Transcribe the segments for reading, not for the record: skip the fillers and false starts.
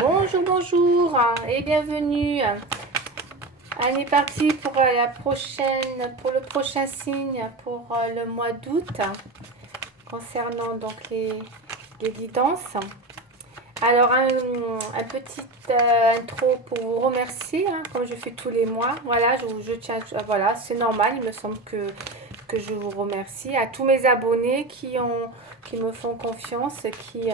Bonjour, bonjour et bienvenue. On est parti pour pour le prochain signe pour le mois d'août concernant donc les guidances. Alors un petit intro pour vous remercier, comme je fais tous les mois. Voilà, je tiens, voilà, c'est normal. Il me semble que je vous remercie à tous mes abonnés qui me font confiance, qui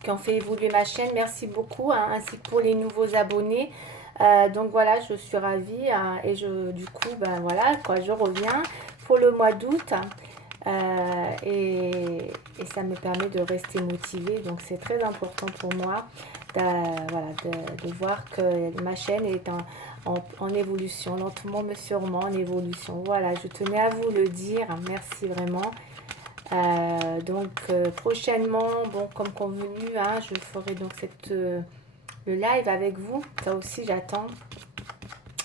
qui ont fait évoluer ma chaîne. Merci beaucoup, ainsi que pour les nouveaux abonnés. Donc voilà, je suis ravie et du coup, ben voilà, quoi, je reviens pour le mois d'août et ça me permet de rester motivée. Donc c'est très important pour moi voilà, de voir que ma chaîne est en évolution, lentement mais sûrement en évolution. Voilà, je tenais à vous le dire. Merci vraiment. Prochainement, bon, comme convenu, je ferai donc le live avec vous. Ça aussi, j'attends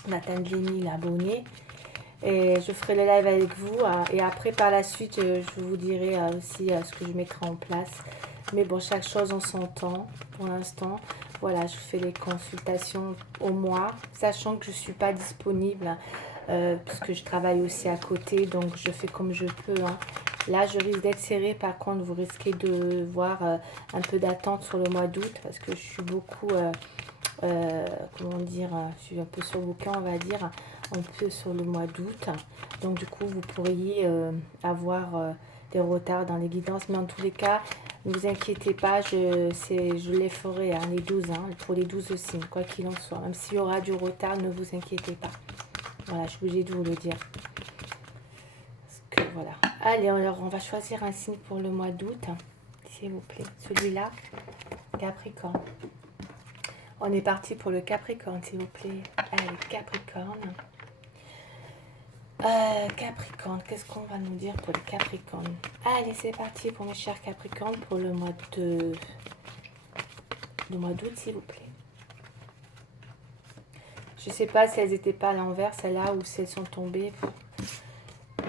d'atteindre les 1000 abonnés. Et je ferai le live avec vous. Et après, par la suite, je vous dirai aussi ce que je mettrai en place. Mais bon, chaque chose en son temps. Pour l'instant, voilà, je fais les consultations au mois, sachant que je ne suis pas disponible puisque je travaille aussi à côté. Donc, je fais comme je peux. Là, je risque d'être serrée. Par contre, vous risquez de voir un peu d'attente sur le mois d'août parce que je suis beaucoup, comment dire, je suis un peu sur le bouquin, on va dire, un peu sur le mois d'août. Donc, du coup, vous pourriez avoir des retards dans les guidances. Mais en tous les cas, ne vous inquiétez pas, je les ferai, les 12, pour les 12 signes, quoi qu'il en soit. Même s'il y aura du retard, ne vous inquiétez pas. Voilà, je suis obligée de vous le dire. Voilà. Allez, alors on va choisir un signe pour le mois d'août, s'il vous plaît. Celui-là, Capricorne. On est parti pour le Capricorne, s'il vous plaît. Allez, Capricorne. Capricorne, qu'est-ce qu'on va nous dire pour le Capricorne? Allez, c'est parti pour mes chers Capricornes pour le mois d'août, s'il vous plaît. Je sais pas si elles n'étaient pas à l'envers, celles-là, ou si elles sont tombées.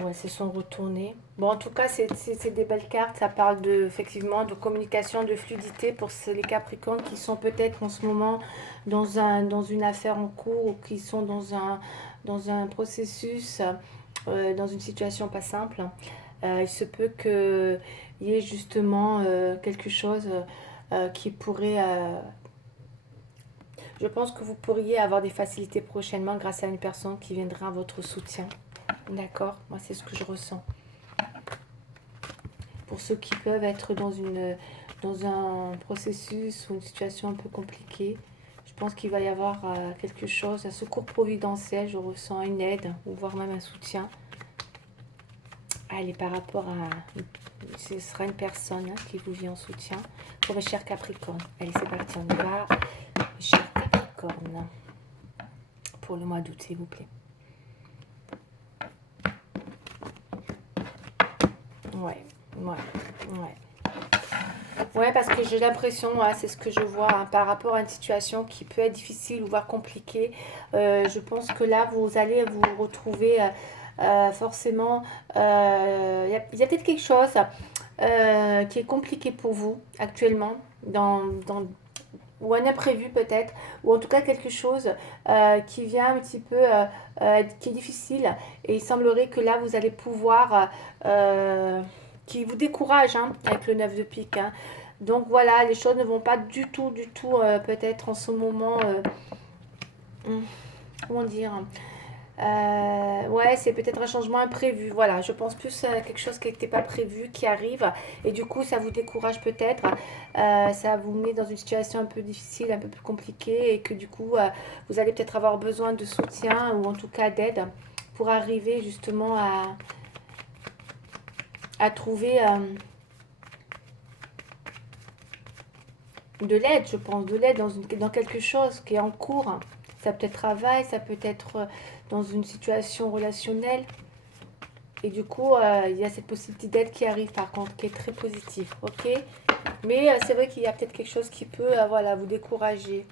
Ouais, se sont retournées. Bon, en tout cas, c'est des belles cartes. Ça parle effectivement de communication, de fluidité pour les Capricornes qui sont peut-être en ce moment dans une affaire en cours ou qui sont dans un processus, dans une situation pas simple. Il se peut qu'il y ait justement quelque chose qui pourrait... je pense que vous pourriez avoir des facilités prochainement grâce à une personne qui viendra à votre soutien. D'accord, moi c'est ce que je ressens. Pour ceux qui peuvent être dans un processus ou une situation un peu compliquée, je pense qu'il va y avoir quelque chose, un secours providentiel, je ressens une aide ou voire même un soutien. Allez, par rapport à... Ce sera une personne qui vous vient en soutien pour mes chers Capricornes. Allez, c'est parti, on y va. Mes chers Capricornes, pour le mois d'août, s'il vous plaît. Ouais. Ouais, parce que j'ai l'impression, c'est ce que je vois par rapport à une situation qui peut être difficile ou voire compliquée. Je pense que là, vous allez vous retrouver forcément. Il y a peut-être quelque chose qui est compliqué pour vous actuellement, ou un imprévu peut-être, ou en tout cas quelque chose qui vient un petit peu, qui est difficile. Et il semblerait que là, vous allez pouvoir qui vous décourage avec le 9 de pique. Donc voilà, les choses ne vont pas du tout, peut-être en ce moment, comment dire, ouais, c'est peut-être un changement imprévu. Voilà, je pense plus à quelque chose qui n'était pas prévu, qui arrive, et du coup, ça vous décourage peut-être, ça vous met dans une situation un peu difficile, un peu plus compliquée, et que du coup, vous allez peut-être avoir besoin de soutien, ou en tout cas d'aide, pour arriver justement à trouver de l'aide, je pense, de l'aide dans quelque chose qui est en cours. Ça peut être travail, ça peut être dans une situation relationnelle. Et du coup, il y a cette possibilité d'aide qui arrive par contre, qui est très positive. Ok. Mais c'est vrai qu'il y a peut-être quelque chose qui peut voilà, vous décourager.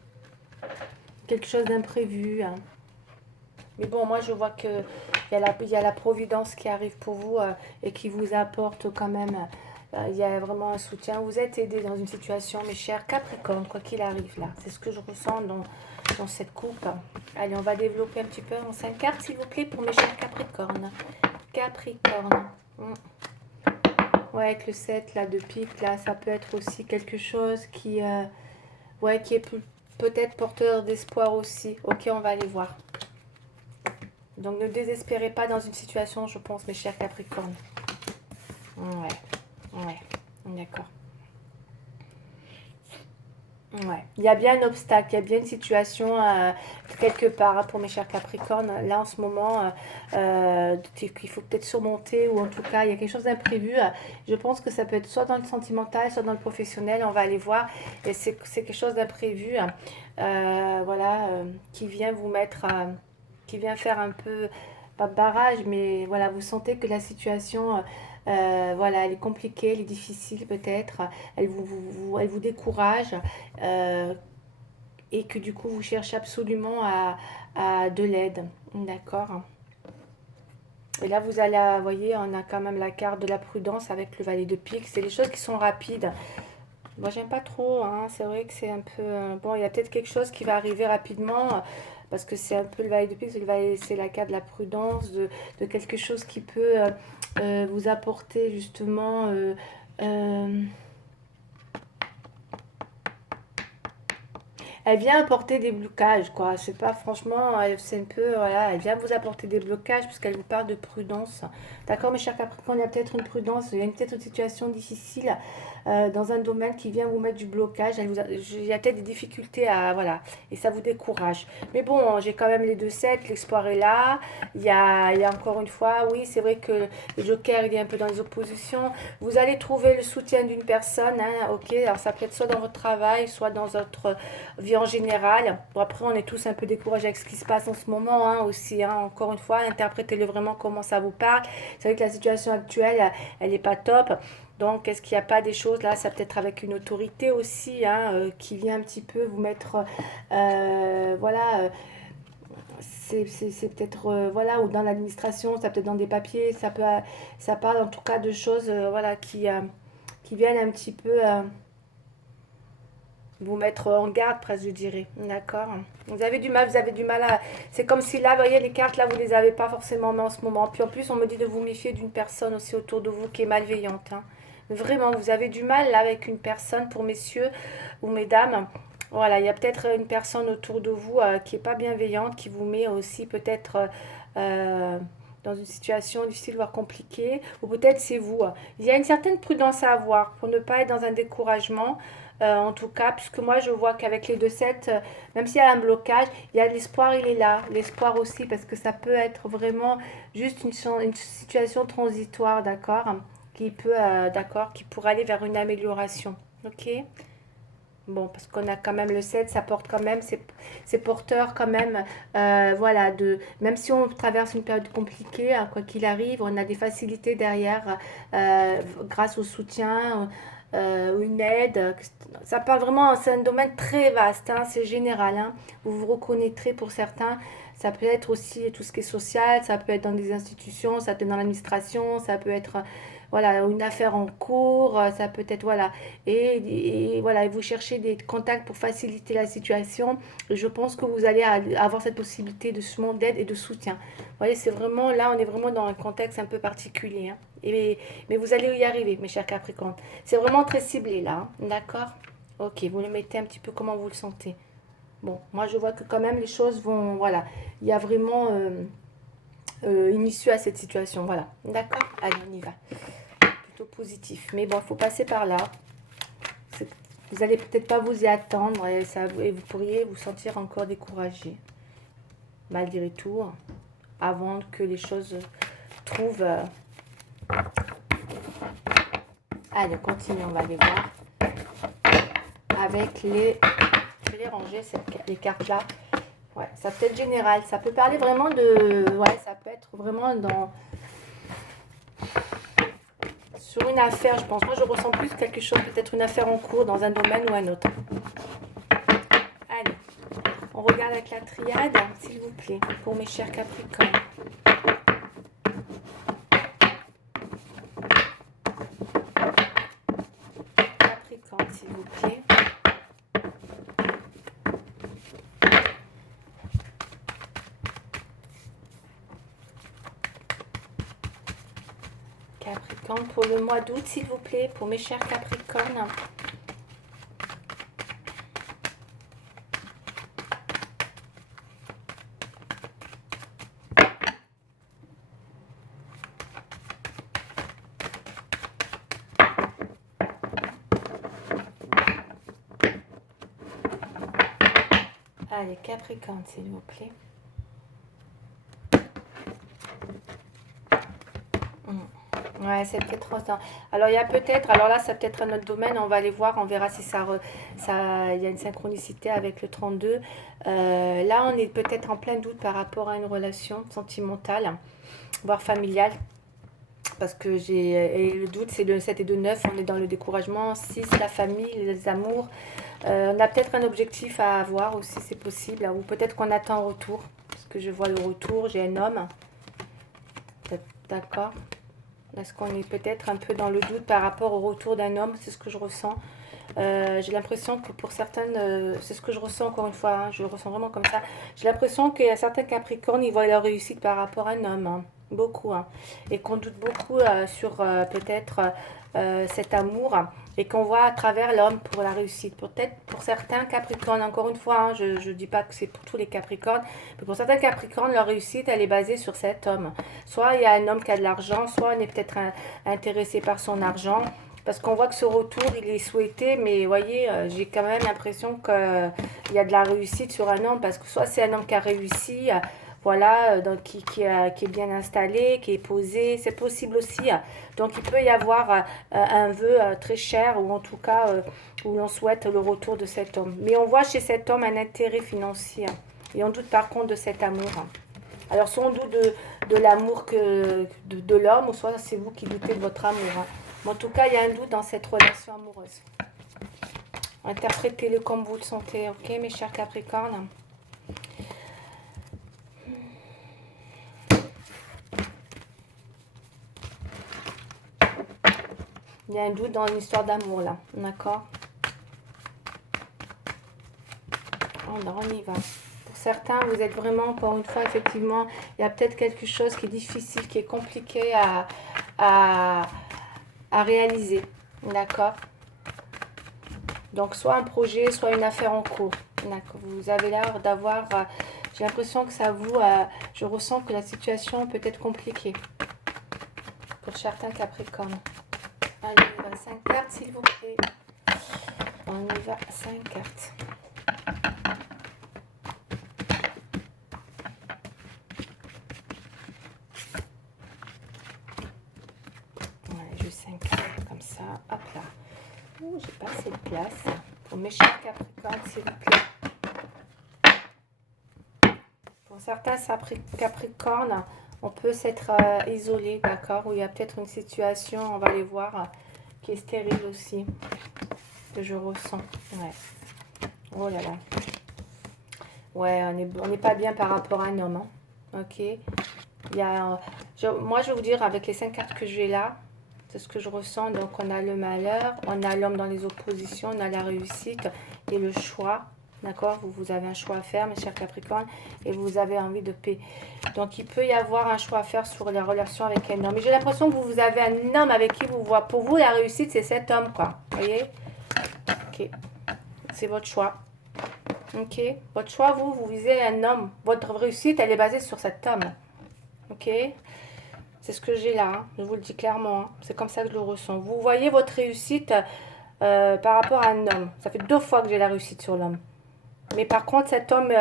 Quelque chose d'imprévu. Mais bon, moi je vois qu'il y a la providence qui arrive pour vous et qui vous apporte quand même Il y a vraiment un soutien. Vous êtes aidé dans une situation, mes chers Capricornes, quoi qu'il arrive là. C'est ce que je ressens dans cette coupe. Allez, on va développer un petit peu en 5 cartes, s'il vous plaît, pour mes chers Capricornes. Capricorne. Ouais, avec le 7 là, de pique, là, ça peut être aussi quelque chose qui, ouais, qui est peut-être porteur d'espoir aussi. Ok, on va aller voir. Donc, ne désespérez pas dans une situation, je pense, mes chers Capricornes. Ouais, d'accord. Ouais, il y a bien un obstacle, il y a bien une situation quelque part hein, pour mes chers Capricornes. Là, en ce moment, qu'il faut peut-être surmonter ou en tout cas, il y a quelque chose d'imprévu. Je pense que ça peut être soit dans le sentimental, soit dans le professionnel. On va aller voir. Et c'est quelque chose d'imprévu, voilà, qui vient vous mettre, qui vient faire un peu, pas de barrage, mais voilà, vous sentez que la situation, voilà, elle est compliquée, elle est difficile peut-être. Elle vous décourage et que du coup vous cherchez absolument à de l'aide. D'accord. Et là vous allez, vous voyez, on a quand même la carte de la prudence avec le valet de pique. C'est les choses qui sont rapides. Moi j'aime pas trop, hein. C'est vrai que c'est un peu... bon, il y a peut-être quelque chose qui va arriver rapidement parce que c'est un peu le valet de pique, c'est la carte de la prudence, de quelque chose qui peut vous apporter justement... elle vient apporter des blocages, quoi. C'est pas, franchement, c'est un peu, voilà, elle vient vous apporter des blocages puisqu'elle vous parle de prudence. D'accord, mes chers Capricornes, il y a peut-être une prudence, il y a peut-être une situation difficile dans un domaine qui vient vous mettre du blocage. Il y a peut-être des difficultés à, voilà, et ça vous décourage. Mais bon, j'ai quand même les 2-7, l'espoir est là. Il y a encore une fois, oui, c'est vrai que le Joker, il est un peu dans les oppositions. Vous allez trouver le soutien d'une personne, hein, ok, alors ça peut être soit dans votre travail, soit dans votre vie en général. Bon, après, on est tous un peu découragés avec ce qui se passe en ce moment hein, aussi. Hein. Encore une fois, interprétez-le vraiment comment ça vous parle. C'est vrai que la situation actuelle, elle n'est pas top. Donc, est-ce qu'il n'y a pas des choses là, ça peut être avec une autorité aussi, hein, qui vient un petit peu vous mettre, voilà, c'est peut-être, voilà, ou dans l'administration, ça peut être dans des papiers, ça parle en tout cas de choses, voilà, qui viennent un petit peu vous mettre en garde presque je dirais, d'accord. Vous avez du mal à, c'est comme si là vous voyez les cartes là vous les avez pas forcément en ce moment, puis en plus on me dit de vous méfier d'une personne aussi autour de vous qui est malveillante hein. Vraiment vous avez du mal là avec une personne pour messieurs ou mesdames, voilà il y a peut-être une personne autour de vous qui est pas bienveillante, qui vous met aussi peut-être dans une situation difficile voire compliquée, ou peut-être c'est vous, il y a une certaine prudence à avoir pour ne pas être dans un découragement. En tout cas, puisque moi je vois qu'avec les 2-7, même s'il y a un blocage, il y a l'espoir, il est là. L'espoir aussi, parce que ça peut être vraiment juste une situation transitoire, d'accord, qui peut, d'accord, qui pourrait aller vers une amélioration. Ok. Bon, parce qu'on a quand même le 7, ça porte quand même, c'est porteur quand même, voilà, même si on traverse une période compliquée, hein, quoi qu'il arrive, on a des facilités derrière grâce au soutien, une aide. Ça parle vraiment, c'est un domaine très vaste, hein, c'est général, hein. Vous vous reconnaîtrez pour certains. Ça peut être aussi tout ce qui est social, ça peut être dans des institutions, ça peut être dans l'administration, ça peut être voilà, une affaire en cours, ça peut être voilà. Et voilà, vous cherchez des contacts pour faciliter la situation. Je pense que vous allez avoir cette possibilité de d'aide et de soutien. Vous voyez, c'est vraiment là, on est vraiment dans un contexte un peu particulier. Hein. Mais vous allez y arriver, mes chers Capricornes. C'est vraiment très ciblé là, hein. D'accord. Ok, vous le mettez un petit peu comment vous le sentez. Bon, moi je vois que quand même les choses vont, voilà, il y a vraiment une issue à cette situation, voilà. D'accord. Allez, on y va. Plutôt positif, mais bon, il faut passer par là. Vous allez peut-être pas vous y attendre et vous pourriez vous sentir encore découragé, malgré tout, avant que les choses trouvent... Allez, continuez, on va aller voir. Avec les... Je vais les ranger, les cartes là. Ouais, ça peut être général, ça peut parler vraiment de... Ouais, ça peut être vraiment dans... Sur une affaire, je pense. Moi, je ressens plus quelque chose, peut-être une affaire en cours dans un domaine ou un autre. Allez, on regarde avec la triade, s'il vous plaît, pour mes chers Capricornes. plaît. Capricorne, pour le mois d'août, s'il vous plaît, pour mes chers Capricornes. Allez, Capricorne, s'il vous plaît. Ouais, c'est peut-être ça. Alors, il y a peut-être, alors là, c'est peut-être un autre domaine, on va aller voir, on verra si il y a une synchronicité avec le 32. Là, on est peut-être en plein doute par rapport à une relation sentimentale, voire familiale. Parce que et le doute, c'est le 7 et de 9, on est dans le découragement. 6, la famille, les amours. On a peut-être un objectif à avoir aussi, c'est possible. Ou peut-être qu'on attend un retour. Parce que je vois le retour, j'ai un homme. D'accord. Est-ce qu'on est peut-être un peu dans le doute par rapport au retour d'un homme? C'est ce que je ressens. J'ai l'impression que pour certaines, c'est ce que je ressens encore une fois, hein, je le ressens vraiment comme ça. J'ai l'impression qu'il y a certains Capricornes, ils voient leur réussite par rapport à un homme, hein, beaucoup, hein, et qu'on doute beaucoup sur peut-être cet amour, et qu'on voit à travers l'homme pour la réussite. Peut-être pour certains Capricornes, encore une fois, hein, je ne dis pas que c'est pour tous les Capricornes, mais pour certains Capricornes, leur réussite, elle est basée sur cet homme. Soit il y a un homme qui a de l'argent, soit on est peut-être intéressé par son argent. Parce qu'on voit que ce retour, il est souhaité, mais vous voyez, j'ai quand même l'impression qu'il y a de la réussite sur un homme, parce que soit c'est un homme qui a réussi, voilà, donc qui est bien installé, qui est posé, c'est possible aussi. Donc il peut y avoir un vœu très cher, ou en tout cas où l'on souhaite le retour de cet homme. Mais on voit chez cet homme un intérêt financier, et on doute par contre de cet amour. Alors soit on doute de l'amour de l'homme, ou soit c'est vous qui doutez de votre amour. Mais en tout cas, il y a un doute dans cette relation amoureuse. Interprétez-le comme vous le sentez, ok, mes chers Capricornes? Il y a un doute dans l'histoire d'amour, là, d'accord? Alors, on y va. Pour certains, vous êtes vraiment, encore une fois, effectivement, il y a peut-être quelque chose qui est difficile, qui est compliqué à réaliser, d'accord? Donc, soit un projet, soit une affaire en cours. Vous avez l'air d'avoir... j'ai l'impression que ça vous... je ressens que la situation peut être compliquée pour certains Capricornes. Allez, on y va. 5 cartes, s'il vous plaît. On y va. 5 cartes. Voilà, juste 5 cartes comme ça. Hop là. Ouh, j'ai pas assez de place. Pour mes chers Capricornes, s'il vous plaît. Pour certains Capricornes, on peut s'être isolé, d'accord? Où il y a peut-être une situation, on va les voir, qui est stérile aussi, que je ressens. Ouais. Oh là là. Ouais, on n'est pas bien par rapport à un homme. Hein. Ok. Il y a, moi, je vais vous dire, avec les 5 cartes que j'ai là, c'est ce que je ressens. Donc, on a le malheur, on a l'homme dans les oppositions, on a la réussite et le choix. D'accord? Vous avez un choix à faire, mes chers Capricornes, et vous avez envie de paix. Donc, il peut y avoir un choix à faire sur la relation avec un homme. Mais j'ai l'impression que vous avez un homme avec qui vous voyez. Pour vous, la réussite, c'est cet homme, quoi. Vous voyez? Ok. C'est votre choix. Ok? Votre choix, vous visez un homme. Votre réussite, elle est basée sur cet homme. Ok? C'est ce que j'ai là. Hein. Je vous le dis clairement. Hein. C'est comme ça que je le ressens. Vous voyez votre réussite par rapport à un homme. Ça fait 2 fois que j'ai la réussite sur l'homme. Mais par contre, cet homme,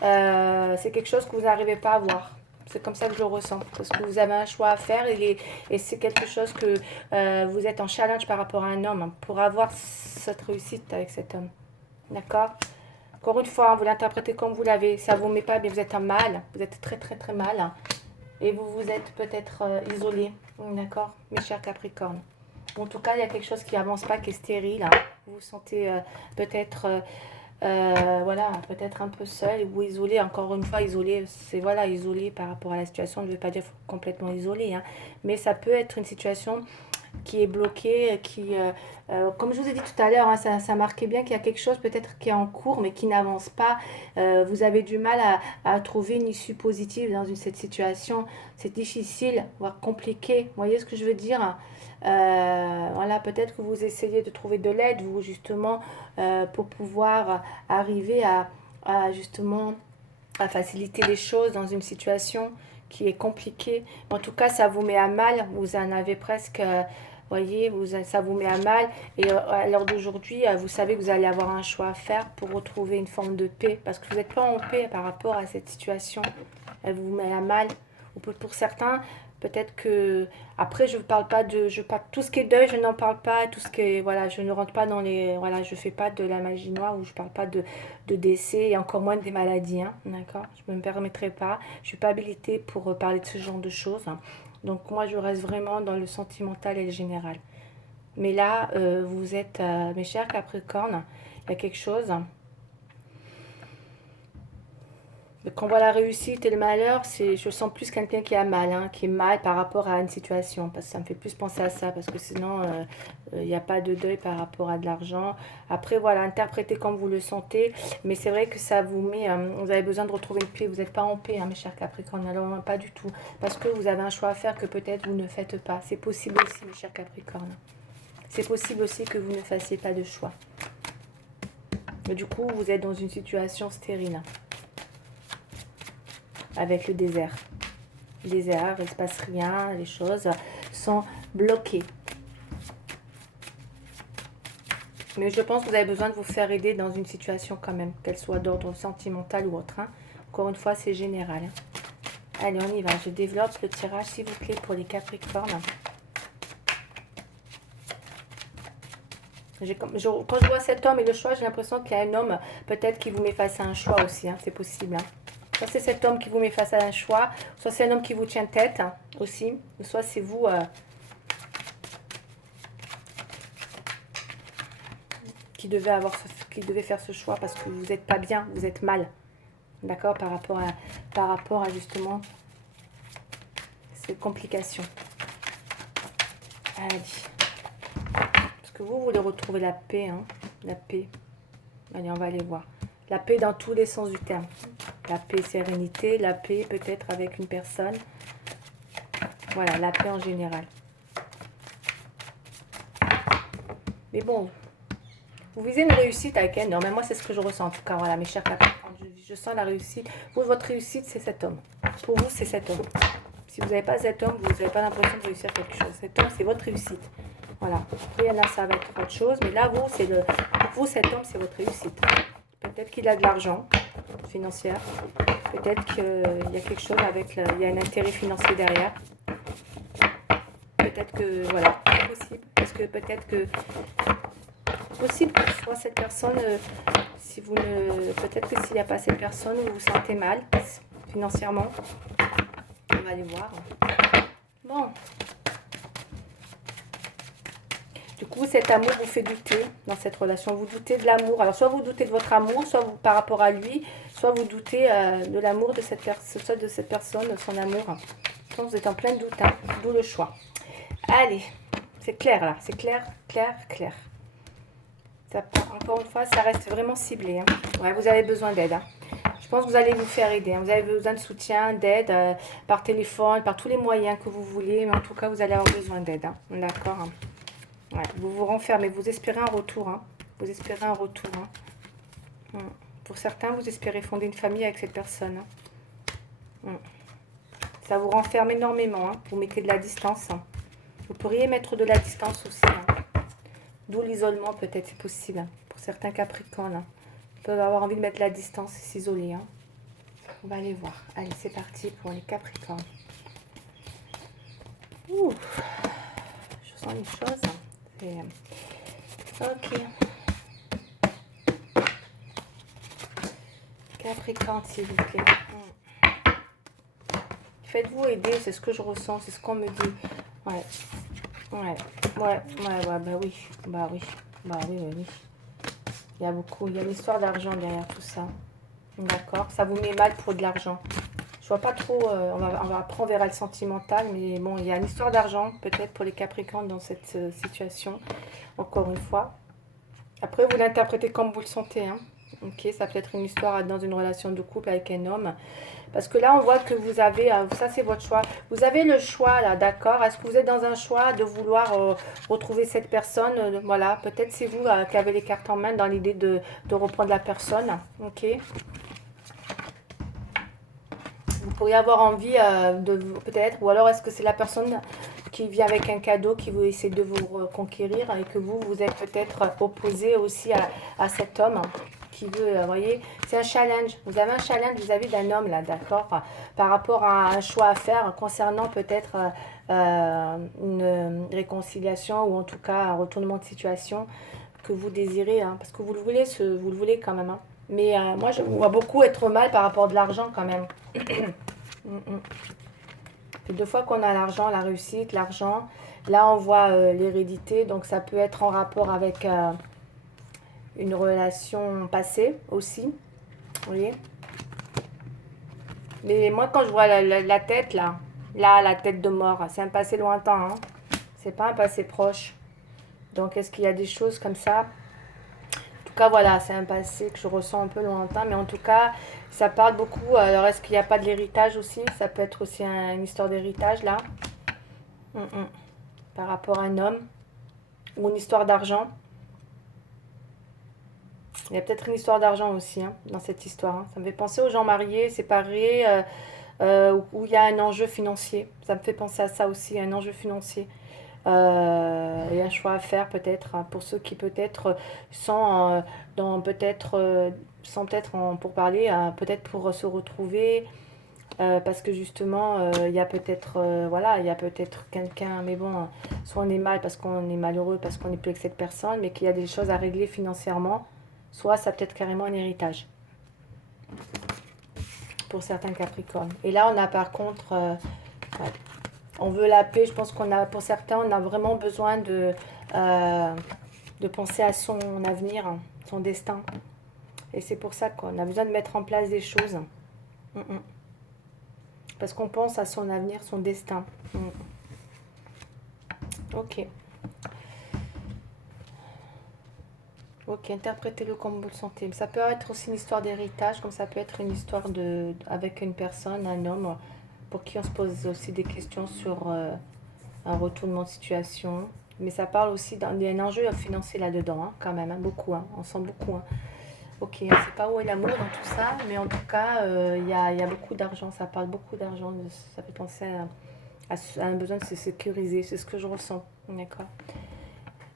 c'est quelque chose que vous n'arrivez pas à voir. C'est comme ça que je le ressens. Parce que vous avez un choix à faire et c'est quelque chose que vous êtes en challenge par rapport à un homme hein, pour avoir cette réussite avec cet homme. D'accord? Encore une fois, vous l'interprétez comme vous l'avez. Ça ne vous met pas bien, vous êtes en mal. Vous êtes très très très mal. Hein, et vous vous êtes peut-être isolé. D'accord? Mes chers Capricornes. En tout cas, il y a quelque chose qui avance pas, qui est stérile. Hein. Vous vous sentez peut-être... voilà, peut-être un peu seul ou isolé, encore une fois isolé, c'est voilà, isolé par rapport à la situation, je ne veux pas dire complètement isolé, hein, mais ça peut être une situation qui est bloqué, comme je vous ai dit tout à l'heure, hein, ça marquait bien qu'il y a quelque chose peut-être qui est en cours, mais qui n'avance pas. Vous avez du mal à trouver une issue positive dans cette situation. C'est difficile, voire compliqué. Vous voyez ce que je veux dire? Voilà, peut-être que vous essayez de trouver de l'aide, vous, justement, pour pouvoir arriver justement, à faciliter les choses dans une situation qui est compliquée. En tout cas, ça vous met à mal. Vous en avez presque, voyez, ça vous met à mal. Et à l'heure d'aujourd'hui, vous savez que vous allez avoir un choix à faire pour retrouver une forme de paix. Parce que vous n'êtes pas en paix par rapport à cette situation. Elle vous met à mal. Ou pour certains, peut-être que... Après, je ne parle pas de... tout ce qui est deuil, je n'en parle pas. Tout ce qui est... Voilà, je ne rentre pas dans les... Voilà, je ne fais pas de la magie noire ou je ne parle pas de décès et encore moins des maladies. Hein, d'accord? Je ne me permettrai pas. Je ne suis pas habilitée pour parler de ce genre de choses. Donc, moi, je reste vraiment dans le sentimental et le général. Mais là, vous êtes... mes chers Capricornes, il y a quelque chose... Quand on voit la réussite et le malheur, je sens plus quelqu'un qui a mal, hein, qui est mal par rapport à une situation. Parce que ça me fait plus penser à ça, parce que sinon, il n'y a pas de deuil par rapport à de l'argent. Après, voilà, interprétez comme vous le sentez. Mais c'est vrai que ça vous met, vous avez besoin de retrouver une paix. Vous n'êtes pas en paix, hein, mes chers Capricornes. Alors, pas du tout. Parce que vous avez un choix à faire que peut-être vous ne faites pas. C'est possible aussi, mes chers Capricornes. C'est possible aussi que vous ne fassiez pas de choix. Mais du coup, vous êtes dans une situation stérile. Avec le désert. Désert, il ne se passe rien, les choses sont bloquées. Mais je pense que vous avez besoin de vous faire aider dans une situation quand même, qu'elle soit d'ordre sentimental ou autre. Hein. Encore une fois, c'est général. Hein. Allez, on y va. Je développe le tirage, s'il vous plaît, pour les Capricornes. Quand je vois cet homme et le choix, j'ai l'impression qu'il y a un homme peut-être qui vous met face à un choix aussi. Hein. C'est possible. Hein. Soit c'est cet homme qui vous met face à un choix, soit c'est un homme qui vous tient tête hein, aussi, soit c'est vous qui devez faire ce choix parce que vous n'êtes pas bien, vous êtes mal, d'accord, par rapport à justement ces complications. Allez, parce que vous voulez retrouver la paix, hein, la paix. Allez, on va aller voir. La paix dans tous les sens du terme. La paix, sérénité, la paix peut-être avec une personne. Voilà, la paix en général. Mais bon, vous visez une réussite avec un homme. Moi, c'est ce que je ressens en tout cas. Voilà, mes chers Capricornes, je sens la réussite. Vous, votre réussite, c'est cet homme. Pour vous, c'est cet homme. Si vous n'avez pas cet homme, vous n'avez pas l'impression de réussir quelque chose. Cet homme, c'est votre réussite. Voilà. Après, là, ça va être autre chose. Mais là, pour vous, cet homme, c'est votre réussite. Peut-être qu'il a de l'argent financier. Peut-être qu'il y a quelque chose il y a un intérêt financier derrière. Peut-être que, voilà, c'est possible. Parce que peut-être que, possible que ce soit cette personne, peut-être que s'il n'y a pas cette personne, vous vous sentez mal financièrement. On va aller voir. Bon. Du coup, cet amour vous fait douter dans cette relation. Vous doutez de l'amour. Alors, soit vous doutez de votre amour, soit par rapport à lui, soit vous doutez de l'amour de cette personne, de son amour. Donc, vous êtes en plein doute, hein, d'où le choix. Allez, c'est clair là. C'est clair, clair, clair. Ça, encore une fois, ça reste vraiment ciblé. Hein. Ouais, vous avez besoin d'aide. Hein. Je pense que vous allez vous faire aider. Hein. Vous avez besoin de soutien, d'aide, par téléphone, par tous les moyens que vous voulez. Mais en tout cas, vous allez avoir besoin d'aide. Hein. D'accord hein. Ouais, vous vous renfermez, vous espérez un retour. Hein. Vous espérez un retour. Hein. Pour certains, vous espérez fonder une famille avec cette personne. Hein. Ça vous renferme énormément. Hein. Vous mettez de la distance. Hein. Vous pourriez mettre de la distance aussi. Hein. D'où l'isolement, peut-être, c'est possible. Hein. Pour certains Capricornes. Hein. Ils peuvent avoir envie de mettre de la distance et s'isoler. Hein. On va aller voir. Allez, c'est parti pour les Capricornes. Ouh. Je sens une chose. Hein. Ok. Capricorne, s'il vous plaît. Faites-vous aider, c'est ce que je ressens, c'est ce qu'on me dit. Ouais. Bah oui. Il y a beaucoup, il y a l'histoire d'argent derrière tout ça. D'accord. Ça vous met mal pour de l'argent. Je vois pas trop, après on verra le sentimental, mais bon, il y a une histoire d'argent peut-être pour les Capricornes dans cette situation, encore une fois. Après, vous l'interprétez comme vous le sentez, hein. Ok, ça peut être une histoire dans une relation de couple avec un homme. Parce que là, on voit que vous avez, ça c'est votre choix. Vous avez le choix là, d'accord? Est-ce que vous êtes dans un choix de vouloir retrouver cette personne? Voilà, peut-être c'est vous qui avez les cartes en main dans l'idée de reprendre la personne. Ok. Vous pourriez avoir envie de peut-être, ou alors est-ce que c'est la personne qui vient avec un cadeau, qui veut essayer de vous conquérir et que vous êtes peut-être opposé aussi à cet homme qui veut, vous voyez, c'est un challenge. Vous avez un challenge vis-à-vis d'un homme là, d'accord, par rapport à un choix à faire concernant peut-être une réconciliation ou en tout cas un retournement de situation que vous désirez, hein, parce que vous le voulez, vous le voulez quand même. Hein. Mais moi, je vois beaucoup être mal par rapport de l'argent quand même. Mm, mm. C'est 2 fois qu'on a l'argent, la réussite, l'argent. Là, on voit l'hérédité, donc ça peut être en rapport avec une relation passée aussi. Vous voyez. Mais moi, quand je vois la tête, là, la tête de mort, c'est un passé lointain. Hein. C'est pas un passé proche. Donc, est-ce qu'il y a des choses comme ça? En tout cas, voilà, c'est un passé que je ressens un peu lointain, mais en tout cas, ça parle beaucoup. Alors, est-ce qu'il n'y a pas de l'héritage aussi? Ça peut être aussi une histoire d'héritage, là. Mm, mm. Par rapport à un homme. Ou une histoire d'argent. Il y a peut-être une histoire d'argent aussi, hein, dans cette histoire. Hein. Ça me fait penser aux gens mariés, séparés, où il y a un enjeu financier. Ça me fait penser à ça aussi, un enjeu financier. Et un choix à faire peut-être hein, pour ceux qui peut-être sont dans peut-être sans peut-être pour parler peut-être pour se retrouver parce que justement il y a peut-être voilà il y a peut-être quelqu'un mais bon soit on est mal parce qu'on est malheureux parce qu'on n'est plus avec cette personne mais qu'il y a des choses à régler financièrement soit ça peut être carrément un héritage pour certains Capricornes et là on a par contre ouais, on veut la paix. Je pense qu'on a, pour certains, on a vraiment besoin de penser à son avenir, son destin. Et c'est pour ça qu'on a besoin de mettre en place des choses. Mm, mm. Parce qu'on pense à son avenir, son destin. Mm. Ok. Ok, interprétez-le comme vous le sentez. Ça peut être aussi une histoire d'héritage, comme ça peut être une histoire avec une personne, un homme, pour qui on se pose aussi des questions sur un retournement de situation. Mais ça parle aussi d'un enjeu financier là-dedans, hein, quand même, hein, beaucoup. Hein, on sent beaucoup. Hein. Ok, on ne sait pas où est l'amour dans tout ça, mais en tout cas, il y a beaucoup d'argent. Ça parle beaucoup d'argent. Ça fait penser à un besoin de se sécuriser. C'est ce que je ressens. D'accord.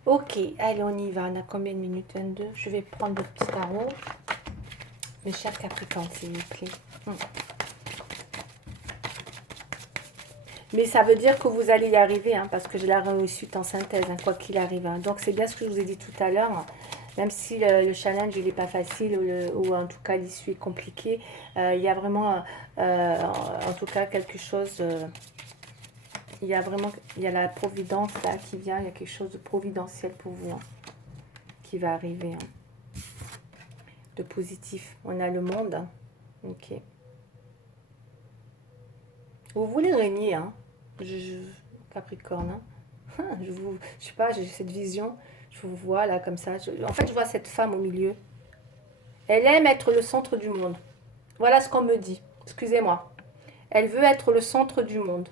Ok, allez, on y va. On a combien de minutes? 22. Je vais prendre le petit tarot. Mes chers Capricornes, s'il vous plaît. Mais ça veut dire que vous allez y arriver, hein, parce que j'ai la réussite en synthèse, hein, quoi qu'il arrive. Hein. Donc c'est bien ce que je vous ai dit tout à l'heure. Même si le challenge il n'est pas facile ou en tout cas l'issue est compliquée, il y a vraiment en tout cas quelque chose. Il y a vraiment la providence là qui vient. Il y a quelque chose de providentiel pour vous hein, qui va arriver. Hein, de positif. On a le monde. Hein. Ok. Vous voulez régner, hein Capricorne. Hein je sais pas, j'ai cette vision. Je vous vois là comme ça. En fait, je vois cette femme au milieu. Elle aime être le centre du monde. Voilà ce qu'on me dit. Excusez-moi. Elle veut être le centre du monde.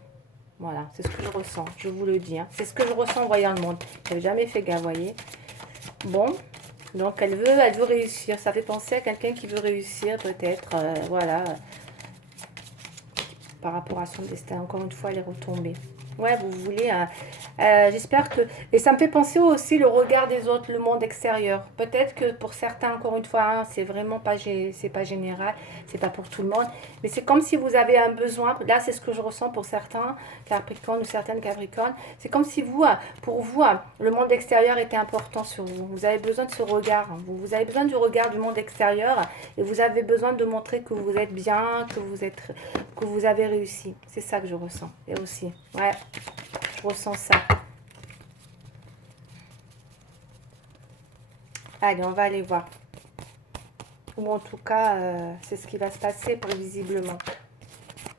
Voilà, c'est ce que je ressens. Je vous le dis. Hein. C'est ce que je ressens en voyant le monde. Je n'avais jamais fait gaffe, vous voyez. Bon, donc elle veut réussir. Ça fait penser à quelqu'un qui veut réussir peut-être. Voilà. Par rapport à son destin. Encore une fois, elle est retombée. Ouais, vous voulez. J'espère que. Et ça me fait penser aussi le regard des autres, le monde extérieur. Peut-être que pour certains, encore une fois, hein, c'est vraiment pas, c'est pas général, c'est pas pour tout le monde. Mais c'est comme si vous avez un besoin. Là, c'est ce que je ressens pour certains Capricornes ou certaines Capricornes. C'est comme si vous, pour vous, le monde extérieur était important sur vous. Vous avez besoin de ce regard. Hein. Vous avez besoin du regard du monde extérieur et vous avez besoin de montrer que vous êtes bien, que vous avez réussi. C'est ça que je ressens. Et aussi, ouais. Je ressens ça. Allez, on va aller voir. Ou en tout cas, c'est ce qui va se passer prévisiblement.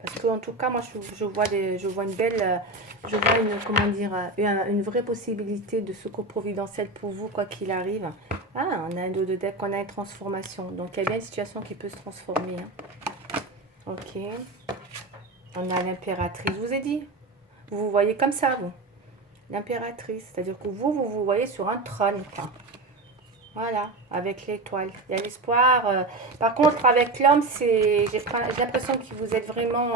Parce que en tout cas, moi, je vois une belle, je vois une, comment dire, une vraie possibilité de secours providentiel pour vous, quoi qu'il arrive. Ah, on a un dos de deck, on a une transformation. Donc, il y a bien une situation qui peut se transformer. Hein. Ok. On a l'impératrice. Je vous ai dit. Vous vous voyez comme ça, vous. L'impératrice. C'est-à-dire que vous voyez sur un trône, quoi. Voilà, avec l'étoile. Il y a l'espoir. Par contre, avec l'homme, j'ai l'impression que vous êtes vraiment...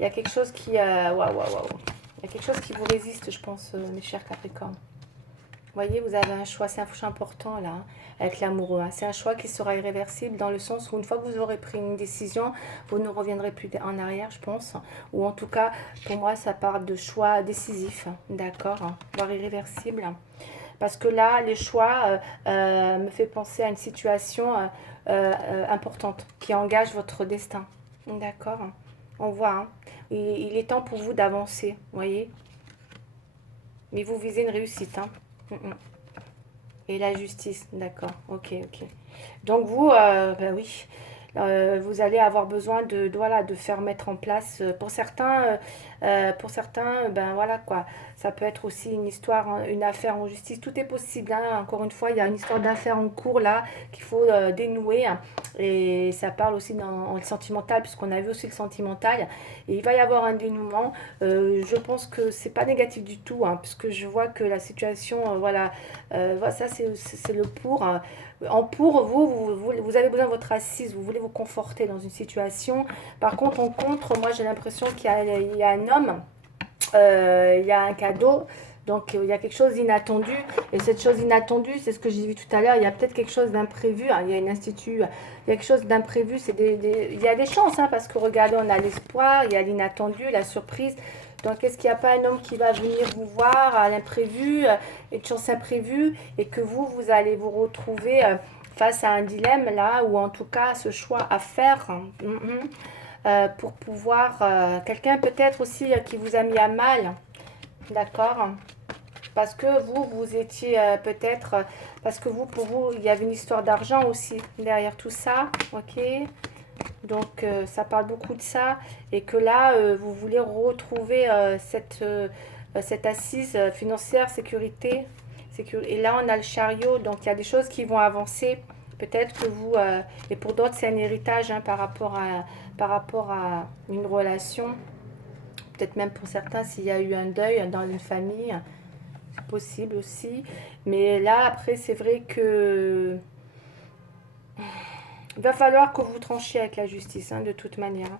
il y a quelque chose qui... waouh, waouh, waouh. Il y a quelque chose qui vous résiste, je pense, mes chers Capricornes. Vous voyez, vous avez un choix. C'est un choix important, là, hein, avec l'amoureux. Hein. C'est un choix qui sera irréversible dans le sens où, une fois que vous aurez pris une décision, vous ne reviendrez plus en arrière, je pense. Ou en tout cas, pour moi, ça part de choix décisifs. D'accord, hein, voire irréversible. Parce que là, les choix me fait penser à une situation importante qui engage votre destin. D'accord. On voit. Hein. Il est temps pour vous d'avancer. Vous voyez. Mais vous visez une réussite. Hein. Et la justice. D'accord. Ok, ok. Donc vous, ben oui. Vous allez avoir besoin voilà, de faire mettre en place pour certains ben voilà quoi, ça peut être aussi une histoire, hein, une affaire en justice, tout est possible, hein. Encore une fois, il y a une histoire d'affaires en cours là qu'il faut dénouer, hein. Et ça parle aussi dans le sentimental, puisqu'on a vu aussi le sentimental, et il va y avoir un dénouement. Je pense que c'est pas négatif du tout, hein, puisque je vois que la situation, voilà, ça c'est le pour, hein. En pour, vous avez besoin de votre assise, vous voulez vous conforter dans une situation. Par contre, en contre, moi j'ai l'impression qu'il y a un homme, il y a un cadeau, donc il y a quelque chose d'inattendu. Et cette chose inattendue, c'est ce que j'ai vu tout à l'heure, il y a peut-être quelque chose d'imprévu, hein, il y a une institut, il y a quelque chose d'imprévu, il y a des chances, hein, parce que regardez, on a l'espoir, il y a l'inattendu, la surprise. Donc, est-ce qu'il n'y a pas un homme qui va venir vous voir à l'imprévu, une chance imprévue, et que vous allez vous retrouver face à un dilemme là, ou en tout cas ce choix à faire, pour pouvoir... quelqu'un peut-être aussi qui vous a mis à mal, d'accord, parce que vous étiez peut-être... parce que pour vous, il y avait une histoire d'argent aussi derrière tout ça, ok. Donc, ça parle beaucoup de ça. Et que là, vous voulez retrouver cette assise financière, sécurité. Et là, on a le chariot. Donc, il y a des choses qui vont avancer. Peut-être que vous... et pour d'autres, c'est un héritage, hein, par rapport à une relation. Peut-être même pour certains, s'il y a eu un deuil dans une famille. C'est possible aussi. Mais là, après, c'est vrai que... il va falloir que vous tranchiez avec la justice, hein, de toute manière.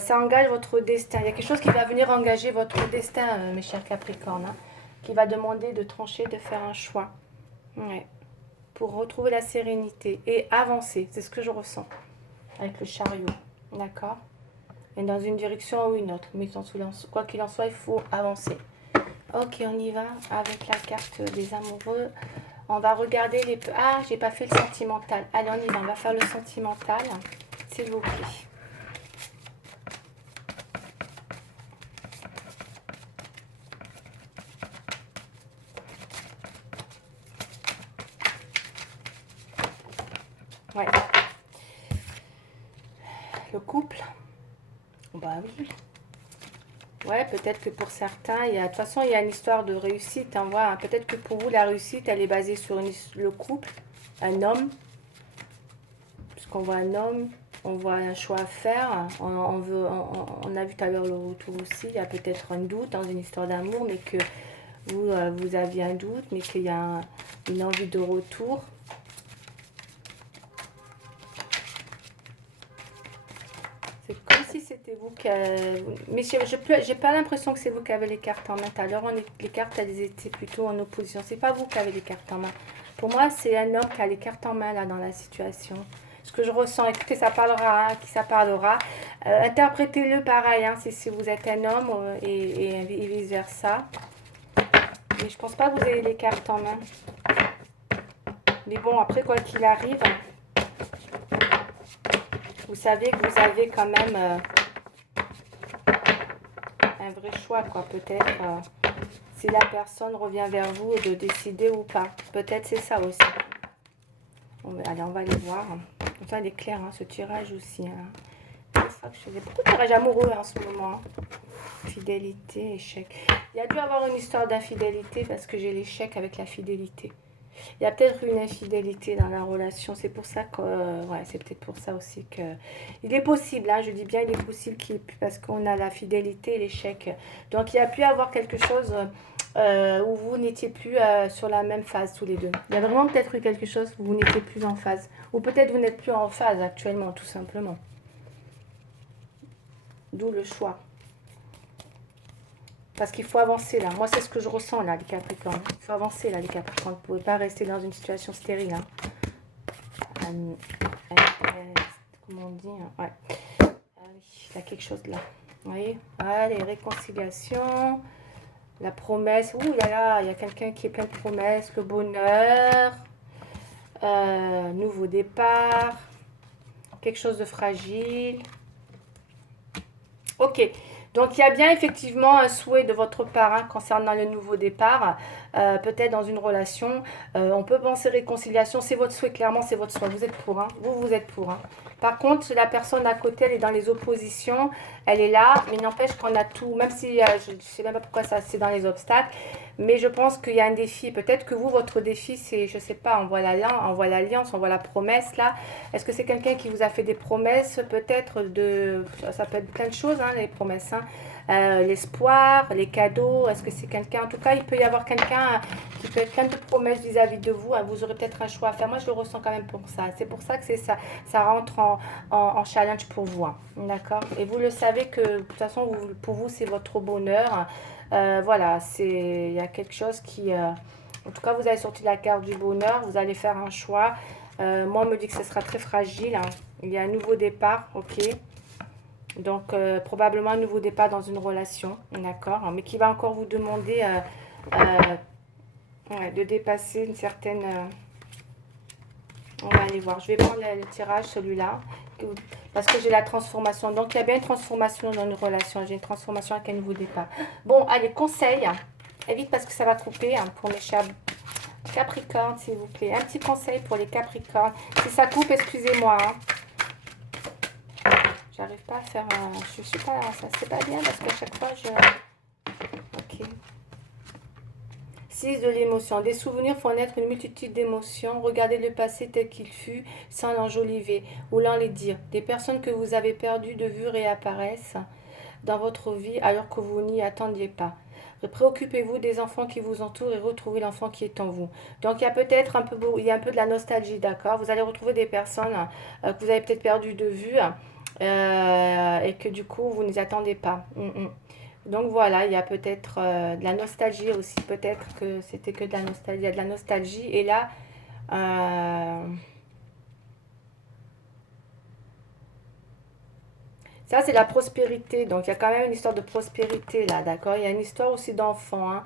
Ça engage votre destin. Il y a quelque chose qui va venir engager votre destin, mes chers Capricornes, hein, qui va demander de trancher, de faire un choix. Ouais. Pour retrouver la sérénité et avancer. C'est ce que je ressens avec le chariot. D'accord. Et dans une direction ou une autre. Mais quoi qu'il en soit, il faut avancer. Ok, on y va avec la carte des amoureux. On va regarder les... Ah, j'ai pas fait le sentimental. Allez, on y va. On va faire le sentimental. S'il vous plaît. Ouais. Le couple. Bah oui. Ouais, peut-être que pour certains, de toute façon, il y a une histoire de réussite. Hein, voilà. Peut-être que pour vous, la réussite, elle est basée sur le couple, un homme. Puisqu'on voit un homme, on voit un choix à faire. On a vu tout à l'heure le retour aussi. Il y a peut-être un doute dans une histoire d'amour, mais que vous aviez un doute, mais qu'il y a une envie de retour. C'est comme si c'était vous qui... Mais j'ai pas l'impression que c'est vous qui avez les cartes en main. Tout à l'heure, les cartes, elles étaient plutôt en opposition. C'est pas vous qui avez les cartes en main. Pour moi, c'est un homme qui a les cartes en main là dans la situation. Ce que je ressens, écoutez, ça parlera, qui ça parlera. Interprétez-le pareil, hein, si vous êtes un homme et vice-versa. Mais je pense pas que vous ayez les cartes en main. Mais bon, après, quoi qu'il arrive... vous savez que vous avez quand même un vrai choix, quoi. Peut-être si la personne revient vers vous, de décider ou pas. Peut-être c'est ça aussi. Allez, on va aller voir. Enfin, il est clair, hein, ce tirage aussi. Hein. Beaucoup de tirage amoureux en ce moment. Fidélité, échec. Il y a dû avoir une histoire d'infidélité parce que j'ai l'échec avec la fidélité. Il y a peut-être une infidélité dans la relation. C'est pour ça que... ouais, c'est peut-être pour ça aussi que... Il est possible, hein, je dis bien, il est possible qu'il... Parce qu'on a la fidélité et l'échec. Donc, il y a pu avoir quelque chose où vous n'étiez plus sur la même phase tous les deux. Il y a vraiment peut-être eu quelque chose où vous n'étiez plus en phase. Ou peut-être vous n'êtes plus en phase actuellement, tout simplement. D'où le choix. Parce qu'il faut avancer là. Moi, c'est ce que je ressens là, les Capricornes. Il faut avancer là, les Capricornes. Vous ne pouvez pas rester dans une situation stérile. Hein. Comment on dit hein. Ouais. Ah oui, il y a quelque chose là. Vous voyez. Allez, réconciliation. La promesse. Ouh là là, il y a quelqu'un qui est plein de promesses. Le bonheur. Nouveau départ. Quelque chose de fragile. Ok. Donc, il y a bien effectivement un souhait de votre part hein, concernant le nouveau départ, peut-être dans une relation. On peut penser réconciliation, c'est votre souhait, clairement, c'est votre souhait. Vous êtes pour, hein. Vous êtes pour. Hein. Par contre, la personne à côté, elle est dans les oppositions, elle est là, mais n'empêche qu'on a tout, même si je ne sais même pas pourquoi ça c'est dans les obstacles, mais je pense qu'il y a un défi. Peut-être que vous, votre défi, c'est, je ne sais pas, on voit l'alliance, on voit la promesse là. Est-ce que c'est quelqu'un qui vous a fait des promesses, peut-être de... Ça peut être plein de choses, hein, les promesses, hein. L'espoir, les cadeaux, est-ce que c'est quelqu'un, en tout cas il peut y avoir quelqu'un qui peut être plein de promesses vis-à-vis de vous, hein. Vous aurez peut-être un choix à faire, moi je le ressens quand même pour ça, c'est pour ça que c'est ça, ça rentre en challenge pour vous, hein. D'accord, et vous le savez que de toute façon pour vous c'est votre bonheur, voilà, il y a quelque chose qui, en tout cas vous avez sorti la carte du bonheur, vous allez faire un choix, moi on me dit que ce sera très fragile, hein. Il y a un nouveau départ, ok. Donc, probablement un nouveau départ dans une relation, d'accord, mais qui va encore vous demander ouais, de dépasser une certaine... on va aller voir. Je vais prendre le tirage, celui-là, parce que j'ai la transformation. Donc, il y a bien une transformation dans une relation. J'ai une transformation avec un nouveau départ. Bon, allez, conseil. Évite parce que ça va couper hein, pour mes chats Capricorne, s'il vous plaît. Un petit conseil pour les Capricornes. Si ça coupe, excusez-moi, hein. J'arrive pas à faire je suis pas ça c'est pas bien parce qu'à chaque fois je ok 6 de l'émotion. Des souvenirs font naître une multitude d'émotions. Regardez le passé tel qu'il fut sans l'enjoliver ou l'enlaidir. Des personnes que vous avez perdues de vue réapparaissent dans votre vie alors que vous n'y attendiez pas. Préoccupez-vous des enfants qui vous entourent et retrouvez l'enfant qui est en vous. Donc il y a peut-être un peu, il y a un peu de la nostalgie, d'accord. Vous allez retrouver des personnes que vous avez peut-être perdues de vue et que du coup vous n'y attendez pas. Donc voilà, il y a peut-être de la nostalgie aussi. Peut-être que c'était que de la nostalgie. Il y a de la nostalgie et là, ça c'est la prospérité. Donc il y a quand même une histoire de prospérité là, d'accord. Il y a une histoire aussi d'enfant, hein.